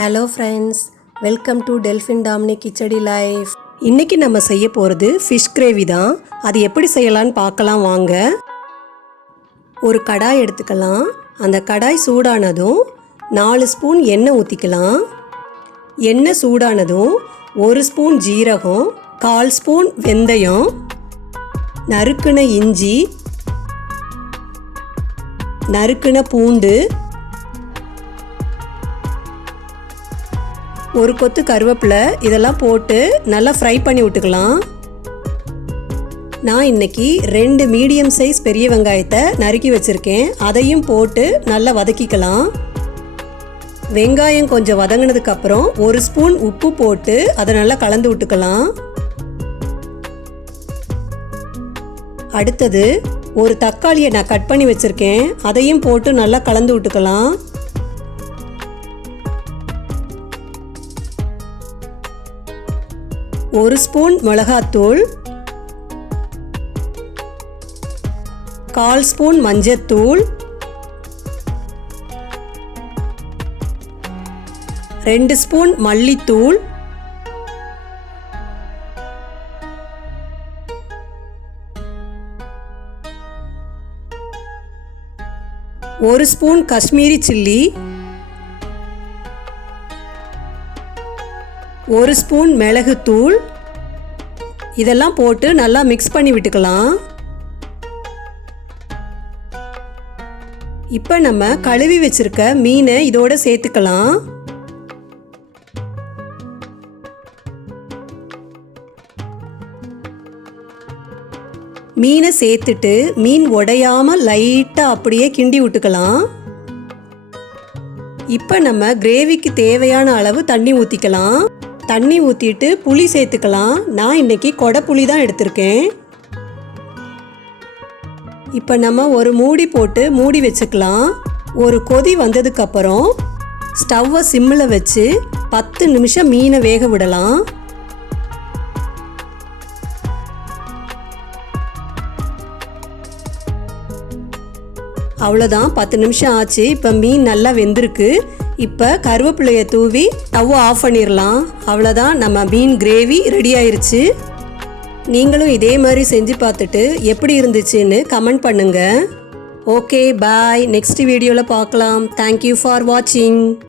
Hello friends, welcome to டெல்ஃபின் டாமினி kichadi life. இன்றைக்கி நம்ம செய்ய போகிறது ஃபிஷ் கிரேவி தான். அது எப்படி செய்யலான்னு பார்க்கலாம் வாங்க. ஒரு கடாய் எடுத்துக்கலாம். அந்த கடாய் சூடானதும் 4 ஸ்பூன் எண்ணெய் ஊற்றிக்கலாம். எண்ணெய் சூடானதும் 1 ஸ்பூன் ஜீரகம், 1/4 ஸ்பூன் வெந்தயம், நறுக்குன இஞ்சி, நறுக்குன பூண்டு, ஒரு கொத்து கருவேப்பிலை இதெல்லாம் போட்டு நல்லா ஃப்ரை பண்ணி விட்டுக்கலாம். நான் இன்றைக்கி 2 மீடியம் சைஸ் பெரிய வெங்காயத்தை நறுக்கி வச்சுருக்கேன். அதையும் போட்டு நல்லா வதக்கிக்கலாம். வெங்காயம் கொஞ்சம் வதங்கினதுக்கப்புறம் 1 ஸ்பூன் உப்பு போட்டு அதை நல்லா கலந்து விட்டுக்கலாம். அடுத்தது ஒரு தக்காளியை நான் கட் பண்ணி வச்சுருக்கேன். அதையும் போட்டு நல்லா கலந்து விட்டுக்கலாம். ஒரு ஸ்பூன் மிளகாத்தூள், 1/4 ஸ்பூன் மஞ்சத்தூள், 2 ஸ்பூன் மல்லித்தூள், 1 ஸ்பூன் காஷ்மீரி சில்லி, 1 ஸ்பூன் மிளகுத்தூள் இதெல்லாம் போட்டு நல்லா மிக்ஸ் பண்ணி விட்டுக்கலாம். இப்போ நம்ம கழுவி வச்சிருக்க மீனை இதோட சேர்த்துக்கலாம். மீனை சேர்த்துட்டு மீன் உடையாமல் லைட்டாக அப்படியே கிண்டி விட்டுக்கலாம். இப்போ நம்ம கிரேவிக்கு தேவையான அளவு தண்ணி ஊற்றிக்கலாம். தண்ணி ஊற்றிட்டு புளி சேர்த்துக்கலாம். நான் இன்றைக்கி கொடை புளி தான் எடுத்திருக்கேன். இப்போ நம்ம ஒரு மூடி போட்டு மூடி வச்சுக்கலாம். ஒரு கொதி வந்ததுக்கப்புறம் ஸ்டவ்வை சிம்மில் வச்சு 10 நிமிஷம் மீனை வேக விடலாம். அவ்வளோதான், 10 நிமிஷம் ஆச்சு. இப்போ மீன் நல்லா வெந்திருக்கு. இப்போ கருவேப்பிலையை தூவி ஸ்டவ் ஆஃப் பண்ணிடலாம். அவ்வளோதான், நம்ம மீன் கிரேவி ரெடி ஆயிருச்சு. நீங்களும் இதே மாதிரி செஞ்சு பார்த்துட்டு எப்படி இருந்துச்சுன்னு கமெண்ட் பண்ணுங்கள். ஓகே, பாய். நெக்ஸ்ட் வீடியோவில் பார்க்கலாம். தேங்க்யூ ஃபார் வாட்சிங்.